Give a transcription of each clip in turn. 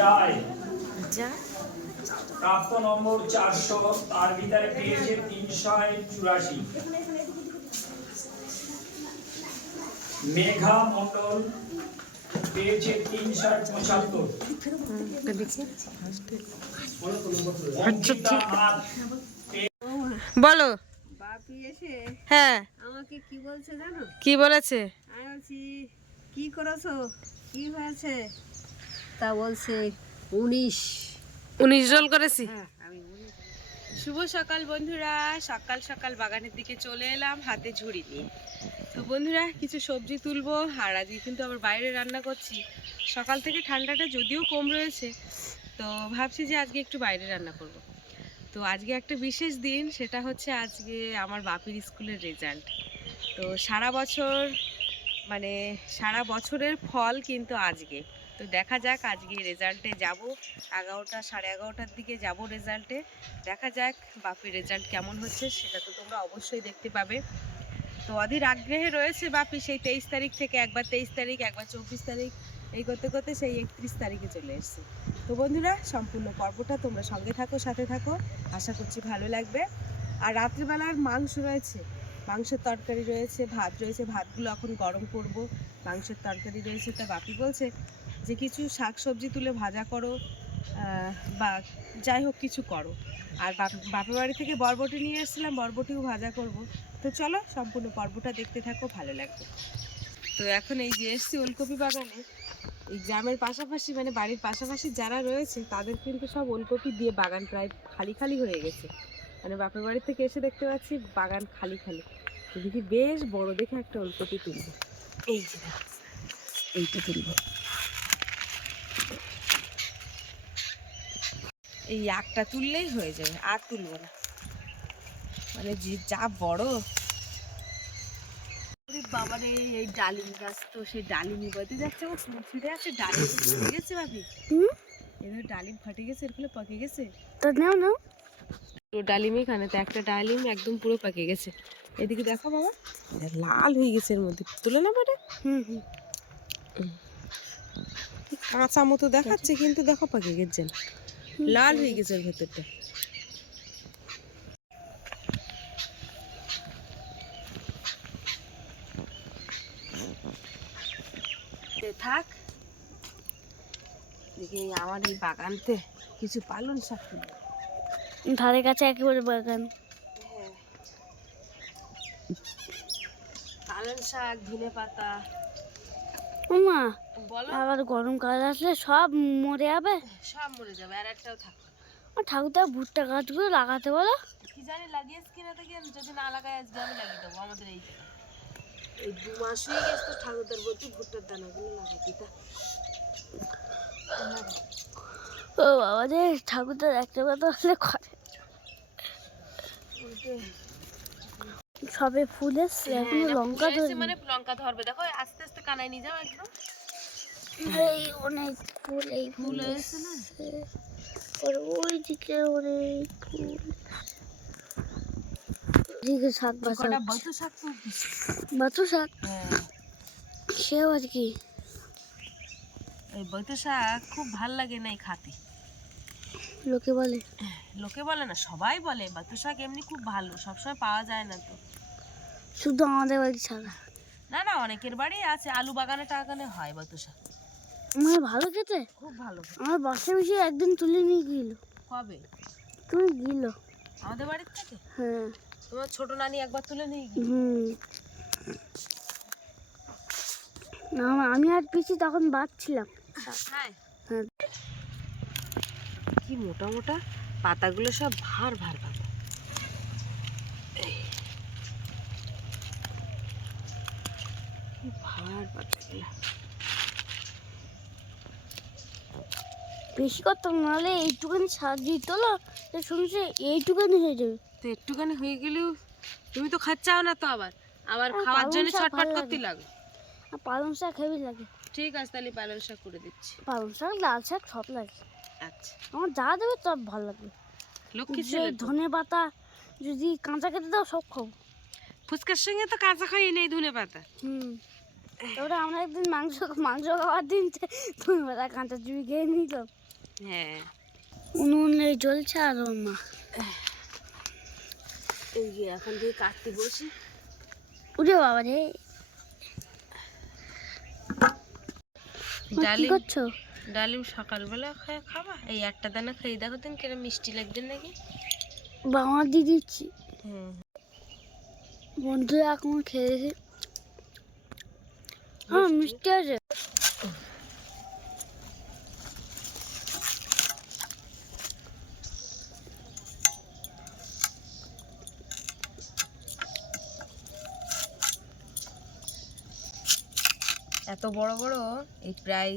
রায় প্রাপ্ত নম্বর 400, তার ভিতরে পেয়েছে 384। মেঘা মণ্ডল পেয়েছে 375। বলো। বাপি এসে হ্যাঁ, আমাকে কি বলছে জানো? কি বলেছে? আমি বলছি কি করেছো, কি হয়েছে? তা বলছে 19 রোল করেছি। হ্যাঁ আমি 19। শুভ সকাল বন্ধুরা, সকাল সকাল বাগানের দিকে চলে এলাম হাতে ঝুড়ি নিয়ে। তো বন্ধুরা কিছু সবজি তুলবো, আর আজকে কিন্তু আবার বাইরে রান্না করছি। সকাল থেকে ঠান্ডাটা যদিও কম রয়েছে, তো ভাবছি যে আজকে একটু বাইরে রান্না করব। তো আজকে একটা বিশেষ দিন, সেটা হচ্ছে আজকে আমার বাপির স্কুলের রেজাল্ট। তো সারা বছর মানে সারা বছরের ফল কিন্তু আজকে। তো দেখা যাক, আজকে রেজাল্টে যাব 11টা 11:30টার দিকে যাব রেজাল্টে। দেখা যাক বাপির রেজাল্ট কেমন হচ্ছে, সেটা তো তোমরা অবশ্যই দেখতে পাবে। তো অধীর আগ্রহে রয়েছে বাপি, সেই 23 তারিখ থেকে, একবার 23 তারিখ একবার 24 তারিখ, এই করতে করতে সেই 31 তারিখে চলে এসেছে। তো বন্ধুরা সম্পূর্ণ পর্বটা তোমরা সঙ্গে থাকো, সাথে থাকো, আশা করছি ভালো লাগবে। আর রাত্রিবেলার মাংস রয়েছে, মাংসের তরকারি রয়েছে, ভাত রয়েছে, ভাতগুলো এখন গরম করব। মাংসের তরকারি রয়েছে, তা বাপি বলছে যে কিছু শাক সবজি তুলে ভাজা করো, বা যাই হোক কিছু করো। আর বাপের বাড়ি থেকে বরবটি নিয়ে এসেছিলাম, বরবটিও ভাজা করব। তো চলো সম্পূর্ণ পর্বটা দেখতে থাকো, ভালো লাগবে। তো এখন এই যে এসছি ওলকপি বাগানে। এই গ্রামের পাশাপাশি মানে বাড়ির পাশাপাশি যারা রয়েছে তাদের কিন্তু সব ওলকপি দিয়ে বাগান প্রায় খালি খালি হয়ে গেছে। মানে বাপের বাড়ি থেকে এসে দেখতে পাচ্ছি বাগান খালি খালি। দেখি বেশ বড় দেখে একটা ওলকপি তুলবো। এই যে এইটা তুলবো, এই একটা তুললেই হয়ে যাবে, আর তুলবো না। মানে যা বড় বাবারে। এই ডালিম গাছ, তো সেই ডালিমি বলতে যাচ্ছে আমার ফুল ছিঁড়ে আছে, ডালিম ফেটে গেছে ভাবি। এদের ডালিম ফাটে গেছে, এরগুলো পাকে গেছে। তো নাও নাও, তো ডালিমই খানে, তো একটা ডালিম একদম পুরো পাকে গেছে। এদিকে দেখো বাবা, লাল হয়ে গেছে, এর মধ্যে তুলে না বেটা। কাঁচা মতো দেখাচ্ছে কিন্তু দেখো পাকে গেছে না, লাল হয়ে গেছে ওর ভেতরটা। থাক, দেখি আমার এই বাগানতে কিছু পালং শাক তুলবো। ধারে কাছে একেবারে বাগান। হ্যাঁ, পালং শাক, ধনে পাতা। ওমা, বলো। আবার গরমকাল আসলে সব মরে যাবে। সব মরে যাবে, আর একটাও থাকবে না। ঠাকুরদা ভুট্টা গাছগুলো লাগাতে বলো। কি জানি লাগিয়েছ কিনা, দেখি যদি না লাগাই আজকে আমি লাগিয়ে দেবো। আমাদের এই 2 মাস হয়ে গেছে তো ঠাকুরদার বলতে ভুট্টার দানাগুলো লাগাই দিতা। ও বাবা রে, ঠাকুরদা একটা কথা হলে করে। সবে ফুল এসছে, এখনো লঙ্কা ধরে, মানে লঙ্কা ধরবে। দেখো আস্তে আস্তে কানাই নিয়ে যাও একদম। এই অনেক ফুল, এই ফুল এসছে না, আর ওই দিকে অনেক ফুল। এদিকে শাক বাসা, বত শাক তুলতেছি। বাতু শাক, হ্যাঁ, সেও আর কি। এই বত শাক খুব ভাল লাগে না খাতে। লোকে বলে, লোকে বলে না, সবাই বলে বত শাক এমনি খুব ভালো, সবসময় পাওয়া যায় না তো। শুধু আমাদের বাড়ি ছাড়া। না না, অনেকের বাড়ি আছে, আলু বাগানে টাগানে হয় বত শাক। আমার ভালো খেতে, খুব ভালো। আমার বাসা বেশি একদিন তুলে নিয়ে গেল। কবে তুমি গেল? আমাদের বাড়ির থেকে? হ্যাঁ। তোমার ছোট নানি একবার তুলে নিয়ে গেল। না, আমি আর পিসি তখন বাঁচছিলাম। হ্যাঁ, হ্যাঁ। কি মোটা মোটা পাতাগুলো, সব ভার ভার পাতা। কি ভার পাতাগুলো। বেশি করতাম, নাহলে এইটুখানি সাজিয়ে তোলো, শুনছি এইটুখানি হয়ে যাবে। তো একটুখানি হয়ে গেলেও তুমি তো খাচ্ছাও না, তো আবার আবার খাওয়ার জন্য ছটফট করতে লাগে। আর পালং শাক হেভি লাগে। ঠিক আছে, তাহলে পালং শাক করে দিচ্ছি। পালং শাক, লাল শাক সব লাগে। আচ্ছা, আমার যা দেবে সব ভালো লাগবে। লক্ষ্মী ছেলে তো। ধনে পাতা যদি কাঁচা খেতে দাও সব খাবো। ফুচকার সঙ্গে তো কাঁচা খাই নেই ধনে পাতা। তারপরে আমরা একদিন মাংস মাংস খাওয়ার দিন তুমি বেলা কাঁচা চুড়ি খেয়ে নিল। হ্যাঁ উনুনে জ্বলছে আর ওর মা এই যে এখন থেকে কাটতে বসি। উঠে বাবা রে, কি ডালিম করছো? ডালিম সকালবেলা খাবা? এই 8টা দানা খেয়ে দেখো তুমি কিরম মিষ্টি লাগবে নাকি। বাবা দিয়ে দিচ্ছি। হুম বন্ধুরা এখন খেয়ে দেখি। হ্যাঁ মিষ্টি আছে। এত বড় বড়, এই প্রায়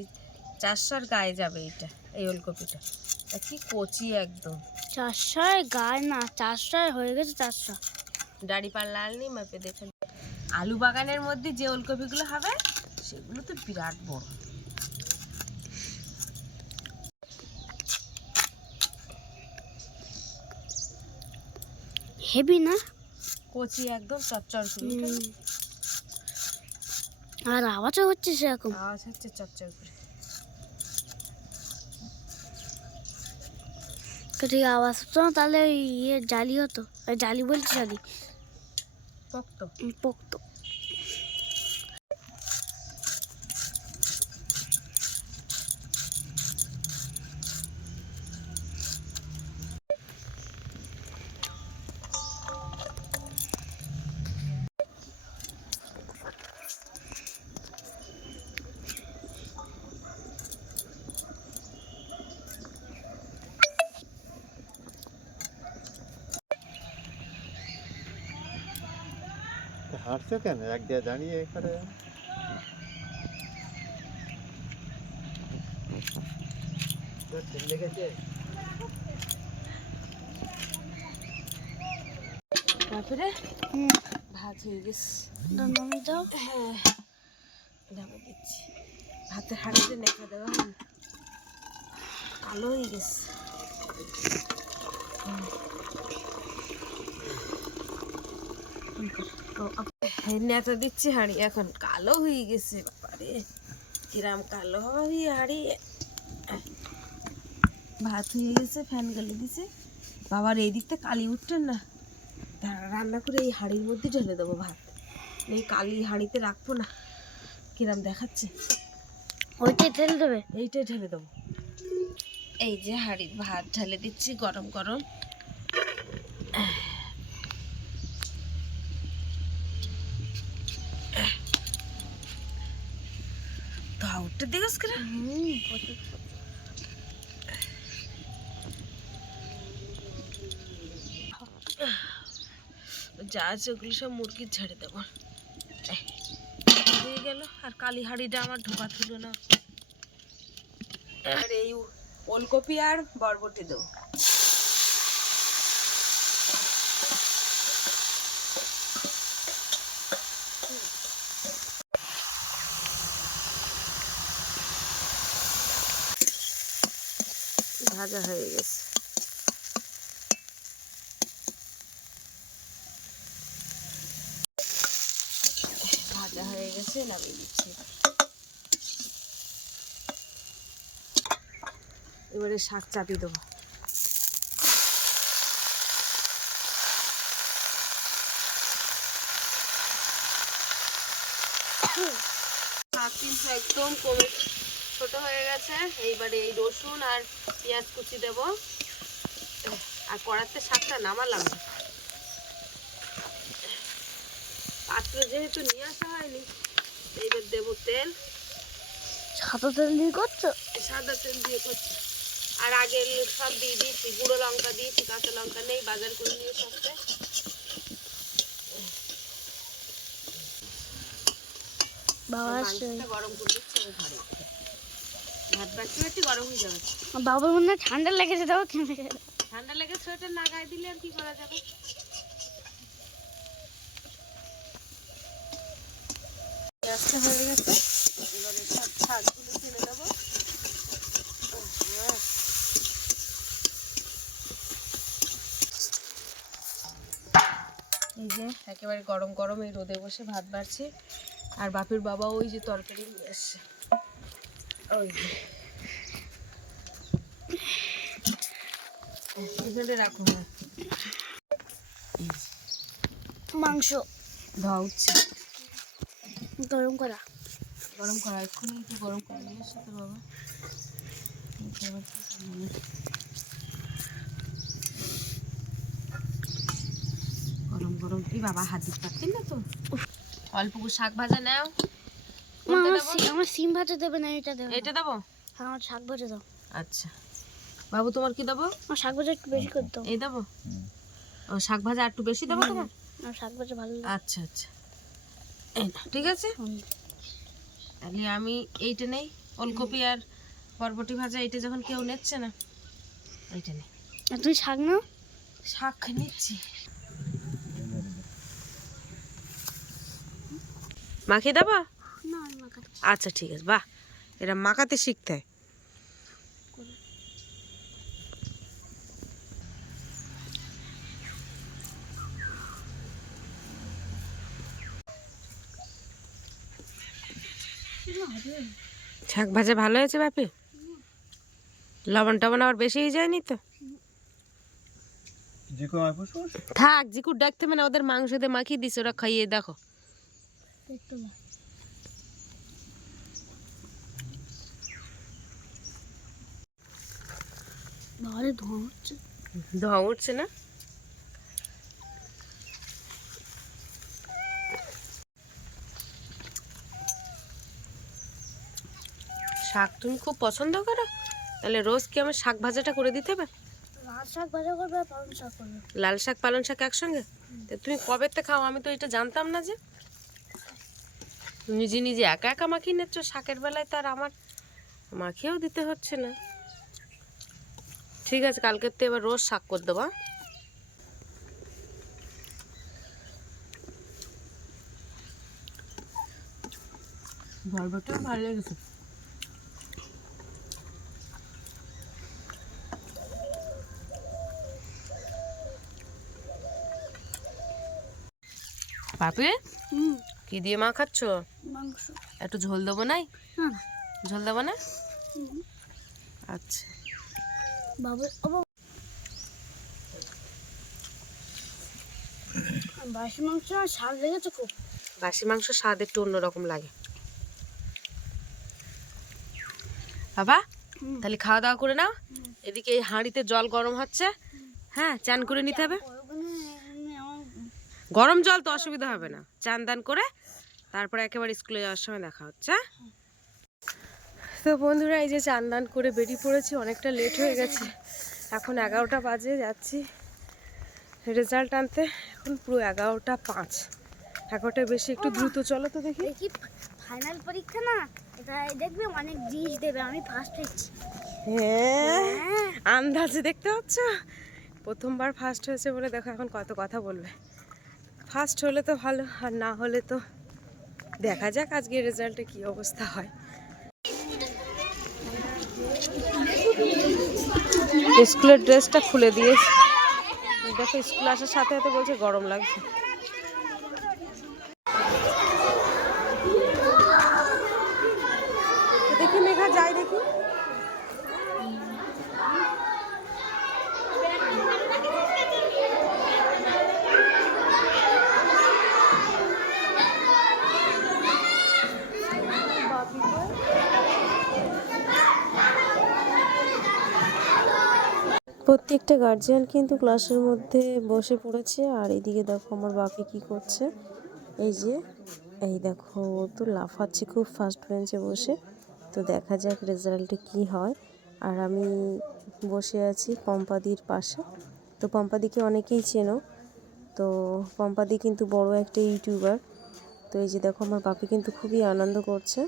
400 গায়ে যাবে এটা, এই ওলকপিটা। তা কি কচি একদম। 400 গায়ে না, 400 হয়ে গেছে। 400 দাড়ি পার লাল নেই মাপে দেখে। আলু বাগানের মধ্যে যে ওলকপিগুলো হবে সেগুলো তো বিরাট বড়। হেভি না? কচি একদম চচ্চর করে। আর আওয়াজও হচ্ছে সেরকম। আওয়াজ হচ্ছে চচ্চর করে। ঠিক আওয়াজ হতো না তাহলে ওই ইয়ে জালি হতো। জালি বলছি, জালি পোক্ত। পোক্ত। হাঁটছো কেন এক দিয়ে দাঁড়িয়ে করে? লেগেছে তারপরে ভাত হয়ে গেছে। নামিয়ে দাও। হ্যাঁ নামিয়ে দিচ্ছি। ভাতের হাঁড়িতে নেখা দেওয়া হয়নি, কালো হয়ে গেছে। নেতা দিচ্ছি হাঁড়ি, এখন কালো হয়ে গেছে। বাবারে কিরাম কালো হবে হাঁড়ি। ভাত হয়ে গেছে, ফ্যান গালে দিছে। বাবার এই দিকতে কালি উঠতেন না, রান্না করে এই হাঁড়ির মধ্যে ঢেলে দেবো ভাত। এই কালি হাঁড়িতে রাখবো না, কিরাম দেখাচ্ছে। ওইটাই ঢেলে দেবে? এইটাই ঢেলে দেবো। এই যে হাঁড়ির ভাত ঢেলে দিচ্ছি গরম গরম। উঠতে দেখস কেন? যা আছে ওগুলো সব মুরগির ঝাড়ে দেবো। হয়ে গেল। আর কালি হাঁড়িটা আমার ঢোকা ছিল না। আর এই ওলকপি আর বরবটি দেবো। ভাজা হয়ে গেছে। ভাজা হয়ে গেছে, নামিয়ে দিচ্ছি। এবারে শাক চাপিয়ে দেবো। শাক কিন্তু একদম কমে ছোট হয়ে গেছে। এইবারে এই রসুন আর পেঁয়াজ কুচি দেব। আর কড়াতে শাকটা নামালাম না, পাত্র যেহেতু নিয়ে আসা হয়নি। এইবার দেবো তেল। সাদা তেল দিয়ে করছো? সাদা তেল দিয়ে করছি। আর আগে সব দিয়ে দিয়েছি, গুঁড়ো লঙ্কা দিয়েছি, কাঁচা লঙ্কা নেই, বাজার করে নিয়ে সবটা। বাবা গরম করে দিচ্ছি ঘরে। ভাত বাড়তে বাড়তে গরম হয়ে যাবে। বাবার মনে হয় ঠান্ডা লেগেছে, দাও ঠান্ডা লেগে সোয়েটার না গায়ে দিলে আর কি করা যাবে। পেঁয়াজটা হয়ে গেছে, এবারে সব শাকগুলো ছেড়ে দেবো। এই যে একেবারে গরম গরম এই রোদে বসে ভাত বাড়ছি। আর বাপের বাবা ওই যে তরকারি নিয়ে আসছে, ওই যে এখানে রাখো। মাংস ধোয়া উঠছে, গরম করা। গরম করা এক্ষুনি একটু গরম করে নিয়ে এসে তোর বাবা। গরম গরম কি বাবা হাত দিতে পারতেন না তো। অল্প করে শাক ভাজা নাও। আমার সিম ভাজা দেবে না, এটা দেবে। এটা দেবো? হ্যাঁ, আমার শাক ভাজা দাও। আচ্ছা বাবু, তোমার কি দেবো? আমার শাক ভাজা একটু বেশি করে দাও। এই দেবো? ও শাক ভাজা একটু বেশি দেবো তোমার? আমার শাক ভাজা ভালো লাগে। আচ্ছা আচ্ছা, এই না, ঠিক আছে। তাহলে আমি এইটা নেই, ওলকপি আর বরবটি ভাজা, এইটা যখন কেউ নিচ্ছে না এইটা নেই। আর তুমি শাক নাও। শাক নিচ্ছি। মাখিয়ে দেবো? না, আমি মাখাচ্ছি। আচ্ছা ঠিক আছে। বাহ, এটা মাখাতে শিখতে হয়। শাক ভাজা ভালো হয়েছে বাপি? লবণ টবণ আবার বেশি হয়ে যায়নি তো? থাক, জিকুর ডাকতে মানে ওদের মাংস দিয়ে মাখিয়ে দিস, ওরা খাইয়ে দেখো। বাবারে ধোঁয়া হচ্ছে। ধোঁয়া উঠছে না? শাক তুমি খুব পছন্দ করো, তাহলে রোজ কি আমার শাক ভাজাটা করে দিতে হবে? লাল শাক ভাজা করবে আর পালং শাক করবে। লাল শাক পালং শাক একসঙ্গে? তা তুমি কবে থেকে খাও? আমি তো এটা জানতাম না যে। নিজে নিজে একা একা মাখিয়ে নিচ্ছ, শাকের বেলায় তার আমার মাখিয়েও দিতে হচ্ছে না। ঠিক আছে, কালকের তো এবার রোজ শাক করে দেবো। বরবটিও ভালো লেগেছে। পাপি, কি দিয়ে মাখাচ্ছ? মাংস। একটু ঝোল দেবো নাই? না না, ঝোল দেবো না? আচ্ছা। বাবু বাসি মাংস স্বাদ লেগেছে খুব। বাসি মাংস স্বাদ একটু অন্যরকম লাগে বাবা। তাহলে খাওয়া দাওয়া করে নাও। এদিকে এই হাঁড়িতে জল গরম হচ্ছে, হ্যাঁ চান করে নিতে হবে। গরম জল তো অসুবিধা হবে না, চান দান করে তারপরে একেবারে স্কুলে যাওয়ার সময় দেখা হচ্ছে। তো বন্ধুরা, এই যে চান দান করে বেরিয়ে পড়েছি, অনেকটা লেট হয়ে গেছে। এখন 11টা বাজে, যাচ্ছি রেজাল্ট আনতে। এখন পুরো 11:05, 11টার বেশি, একটু দ্রুত চলো তো দেখি। দেখি ফাইনাল পরীক্ষা না, এটা দেখবে অনেক জিনিস দেবে। আমি ফার্স্ট হয়েছি। হ্যাঁ, আন্দাজে দেখতে পাচ্ছ, প্রথমবার ফার্স্ট হয়েছে বলে দেখো এখন কত কথা বলবে। ফার্স্ট হলে তো ভালো, আর না হলে তো দেখা যাক আজকে রেজাল্টে কি অবস্থা হয়। স্কুলের ড্রেসটা খুলে দিয়েছে, দেখো স্কুল আসার সাথে সাথে বলছে গরম লাগছে। দেখি মেঘা, যাই দেখি। প্রত্যেকটা গার্জিয়ান কিন্তু ক্লাসের মধ্যে বসে পড়েছে, আর এদিকে দেখো আমার বাপি কি করছে। এই দেখো, ও তো লাফাচ্ছে খুব ফার্স্ট বেঞ্চে বসে। তো দেখা যাক রেজাল্টে কি হয়। আর আমি বসে আছি পম্পাদির পাশে। তো পম্পাদিকে অনেকেই চেনো, তো পম্পাদি কিন্তু বড় একটা ইউটিউবার। তো এই যে দেখো আমার বাপি কিন্তু খুবই আনন্দ করছে।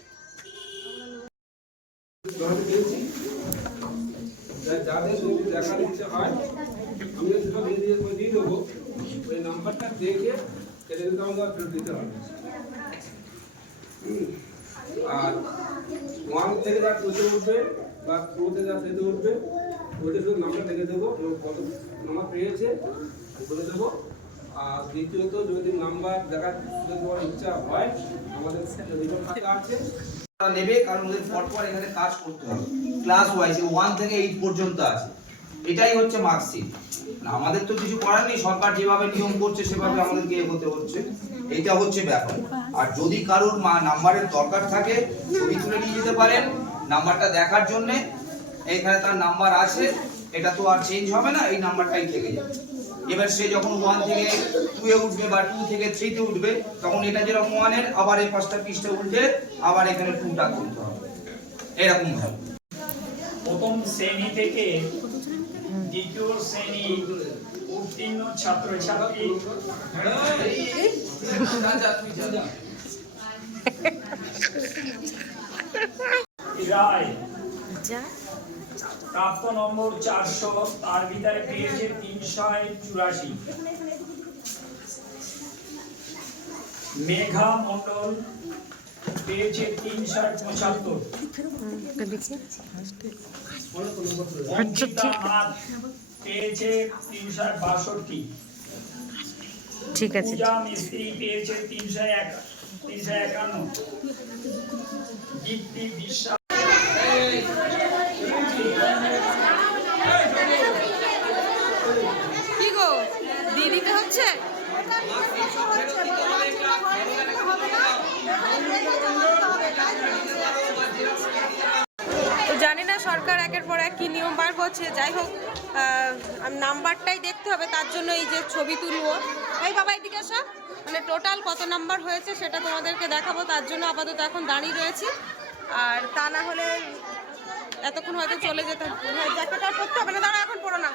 যাদের যদি দেখার ইচ্ছে হয় আমি সেটা দিয়ে দেবো, ওই নাম্বারটা দেখে এটা কিন্তু আমাদের ফেরত দিতে হবে। আর 1 থেকে যা টুতে উঠবে বা 2 থেকে যা 3 উঠবে, ওইটা শুধু নাম্বার লিখে দেবো এবং কত নাম্বার পেয়েছে বলে দেবো, আর দ্বিতীয়ত যদি নাম্বার দেখার যদি তোমার ইচ্ছা হয় আমাদের রিপোর্ট খাতা আছে তারা নেবে, কারণ ওদের পরপর এখানে কাজ করতে হবে ক্লাস ওয়াইজ 1 থেকে 8 পর্যন্ত আছে। এটাই হচ্ছে মার্কশিট। আমাদের তো কিছু করার নেই, সরকার যেভাবে নিয়ম করছে সেভাবে আমাদেরকে এগোতে হচ্ছে, এইটা হচ্ছে ব্যাপার। আর যদি কারোর নাম্বারের দরকার থাকে ছবি তুলে নিয়ে যেতে পারেন নাম্বারটা দেখার জন্য। এইখানে তার নাম্বার আছে, এটা তো আর চেঞ্জ হবে না, এই নাম্বারটাই থেকে যাবে। এবার সে যখন 1 থেকে 2 এ উঠবে বা 2 থেকে 3 তে উঠবে তখন এটা যেরকম 1 এর আবার এই পাঁচটা পৃষ্ঠা উল্টে আবার এখানে 2টা তুলতে হবে, এরকম ভাবে। প্রথম শ্রেণী থেকে দ্বিতীয় শ্রেণী উত্তীর্ণ ছাত্রছাত্রী রায় প্রাপ্ত নম্বর 400, তার ভিতরে পেয়েছে 384। মেঘা মণ্ডল পেয়েছে 375। অঙ্কিতা নাথ পেয়েছে 362। ঠিক আছে। পূজা মিস্ত্রি পেয়েছে 351। দীপ্তি বিশ্বাস কি গো দিদিতে হচ্ছে? তো জানি না সরকার একের পর এক কি নিয়ম বার করছে। যাই হোক, নাম্বারটাই দেখতে হবে, তার জন্য এই যে ছবি তুলবো। এই বাবা এদিকে আসো, মানে টোটাল কত নাম্বার হয়েছে সেটা তোমাদেরকে দেখাবো, তার জন্য আপাতত এখন দাঁড়িয়ে রয়েছি। আর তা না হলে এতক্ষণ হয়তো চলে যেতাম। হ্যাঁ, জ্যাকেট আর পরতে হবে না, দাঁড়া এখন পড়ো না।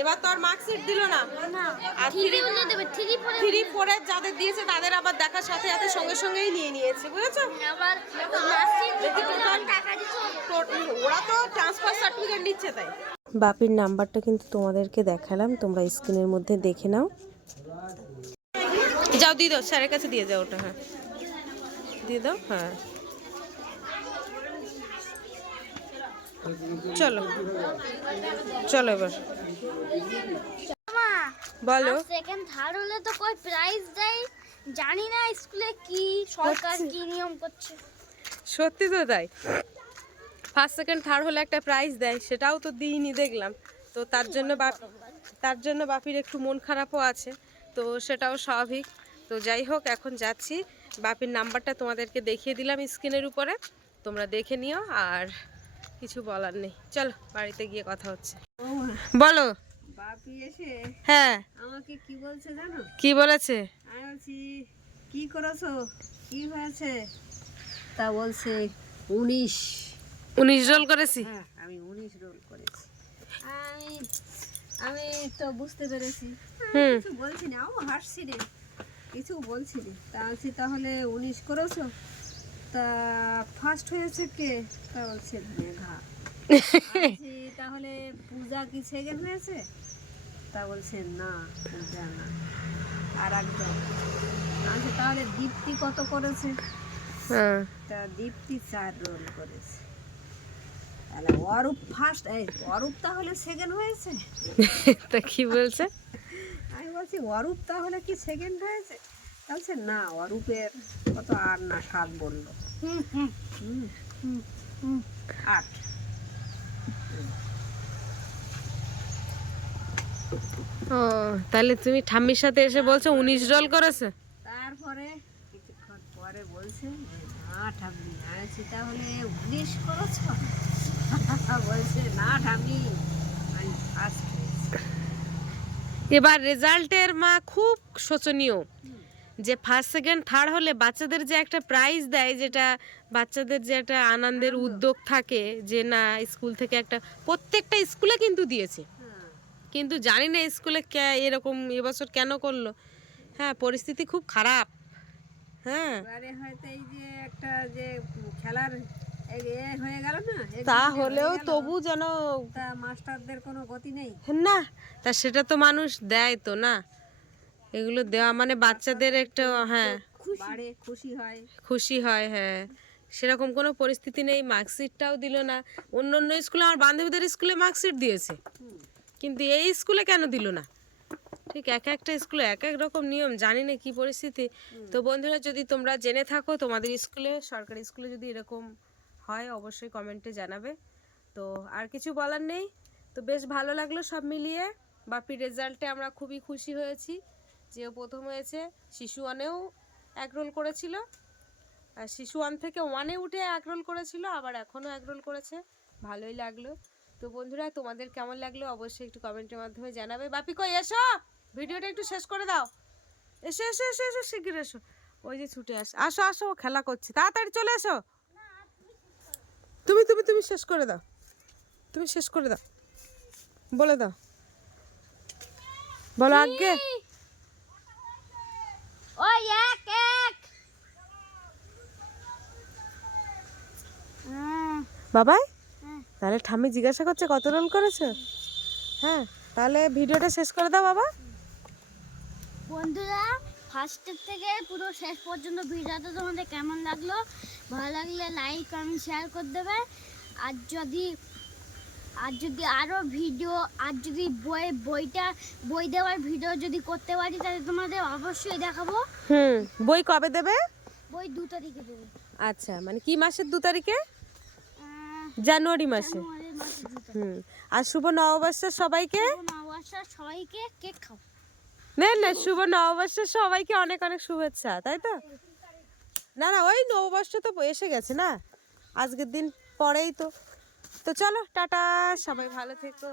এবার তো আর মার্কশিট দিল না, আর থ্রি পরে যাদের দিয়েছে তাদের আবার দেখার সাথে সাথে সঙ্গে সঙ্গেই নিয়ে নিয়েছে, বুঝেছো? ওরা তো ট্রান্সফার সার্টিফিকেট নিচ্ছে তাই। বাপির নাম্বারটা কিন্তু তোমাদেরকে দেখালাম, তোমরা স্ক্রিনের মধ্যে দেখে নাও। যাও দিয়ে দাও, স্যারের কাছে দিয়ে দাও ওটা। হ্যাঁ দিয়ে দাও। হ্যাঁ চলো চলো এবার বলো। সেকেন্ড থার্ড হলে তো কই প্রাইজ দেয়, জানি না স্কুলে কি সরকার কি নিয়ম করছে। সত্যি তো তাই, ফার্স্ট সেকেন্ড থার্ড হলে একটা প্রাইজ দেয়, সেটাও তো দিইনি দেখলাম। তো তার জন্য বাপির একটু মন খারাপও আছে, তো সেটাও স্বাভাবিক। তো যাই হোক, এখন যাচ্ছি। বাপির নাম্বারটা তোমাদেরকে দেখিয়ে দিলাম স্ক্রিনের উপরে, তোমরা দেখে নিও। আর কিছু বলার নেই, চলো বাড়িতে গিয়ে কথা হচ্ছে। বলো। বাপি এসে হ্যাঁ আমাকে কি বলছে জানো? কি বলেছে? আমি বলছি কি করেছো, কি হয়েছে? তা বলছে 19 রোল করেছি। হ্যাঁ আমি 19 রোল করেছি। আমি তো বুঝতে পেরেছি, কিছু বলছি না, ও হাসছি রে, কিছু বলছি রে। তা বলছি তাহলে 19 করেছো, তা ফার্স্ট হয়েছে কে? তা বলছে মেঘা। তাহলে পূজা কি সেকেন্ড হয়েছে? তা বলছে না, পূজা না, আর একজন। আচ্ছা তাহলে দীপ্তি কত করেছে? তা দীপ্তি 4 রোল করেছে। তাহলে অরূপ ফার্স্ট, এই অরূপ তাহলে সেকেন্ড হয়েছে? তা কি বলছে? আমি বলছি অরূপ তাহলে কি সেকেন্ড হয়েছে? বলছে না, অরূপের কত 8 না 7 বললো। 8। ও তাহলে তুমি ঠাম্মির সাথে এসে বলছো 19 রোল করেছে? তারপরে কিছুক্ষণ পরে বলছে না ঠাম্মি, আমি তাহলে 19 করেছ? বলছে না ঠাম্মি, আমি ফার্স্ট হয়েছি। এবার রেজাল্টের মা খুব শোচনীয়, যে ফার্স্ট সেকেন্ড থার্ড হলে বাচ্চাদের যে একটা প্রাইজ দেয়, যেটা বাচ্চাদের যে একটা আনন্দের উদ্যোগ থাকে, যে না স্কুল থেকে একটা, প্রত্যেকটা স্কুলে কিন্তু দিয়েছে, কিন্তু জানি না স্কুলে এরকম এবছর কেন করলো। হ্যাঁ পরিস্থিতি খুব খারাপ। হ্যাঁ এবারে হয়তো এই যে একটা যে খেলার হয়ে গেল না, তা হলেও তবু যেন তা মাস্টারদের কোনো গতি নেই না, তা সেটা তো মানুষ দেয় তো না, এগুলো দেওয়া মানে বাচ্চাদের একটা হ্যাঁ খুশি হয়। হ্যাঁ সেরকম কোনো পরিস্থিতি নেই, মার্কশিটটাও দিল না। অন্য অন্য স্কুলে, আমার বান্ধবীদের স্কুলে মার্কশিট দিয়েছে, কিন্তু এই স্কুলে কেন দিল না? ঠিক এক একটা স্কুলে এক এক রকম নিয়ম, জানি না কি পরিস্থিতি। তো বন্ধুরা যদি তোমরা জেনে থাকো তোমাদের স্কুলে, সরকারি স্কুলে যদি এরকম হয় অবশ্যই কমেন্টে জানাবে। তো আর কিছু বলার নেই। তো বেশ ভালো লাগলো সব মিলিয়ে। বাপির রেজাল্টে আমরা খুবই খুশি হয়েছি যে ও প্রথম হয়েছে। শিশু ওয়ানেও এগরোল করেছিল, আর শিশু ওয়ান থেকে ওয়ানে উঠে এগরোল করেছিল, আবার এখনও এগরোল করেছে। ভালোই লাগলো। তো বন্ধুরা তোমাদের কেমন লাগলো অবশ্যই একটু কমেন্টের মাধ্যমে জানাবে। বাপি কই এসো, ভিডিওটা একটু শেষ করে দাও। এসো এসো এসো এসো শিগগির এসো। ওই যে ছুটে আসো আসো, ও খেলা করছে, তাড়াতাড়ি চলে এসো। তুমি তুমি তুমি শেষ করে দাও, তুমি শেষ করে দাও, বলে দাও, বলো আগে। ওই এক এক বাবাই তাহলে ঠাম্মি জিজ্ঞাসা করছে কত রোল করেছো। হ্যাঁ তাহলে ভিডিওটা শেষ করে দাও বাবা। বন্ধুরা, ফার্স্টের থেকে পুরো শেষ পর্যন্ত ভিডিওটা তোমাদের কেমন লাগলো? ভালো লাগলে লাইক কমেন্ট শেয়ার করে দেবে। আর যদি আরও ভিডিও, আর যদি বই দেওয়ার ভিডিও যদি করতে পারি তাহলে তোমাদের অবশ্যই দেখাবো। বই কবে দেবে? বই 2 তারিখে দেবে। আচ্ছা মানে কি মাসের 2 তারিখে? জানুয়ারি মাসে। জানুয়ারির মাসে 2 তারিখ। আর শুভ নববর্ষের সবাইকে, নববর্ষের সবাইকে কেক খাও। না শুভ নববর্ষের সবাইকে অনেক অনেক শুভেচ্ছা, তাই তো? না না ওই নববর্ষ তো এসে গেছে না, আজকের দিন পরেই তো। তো চলো টাটা, সবাই ভালো থেকো।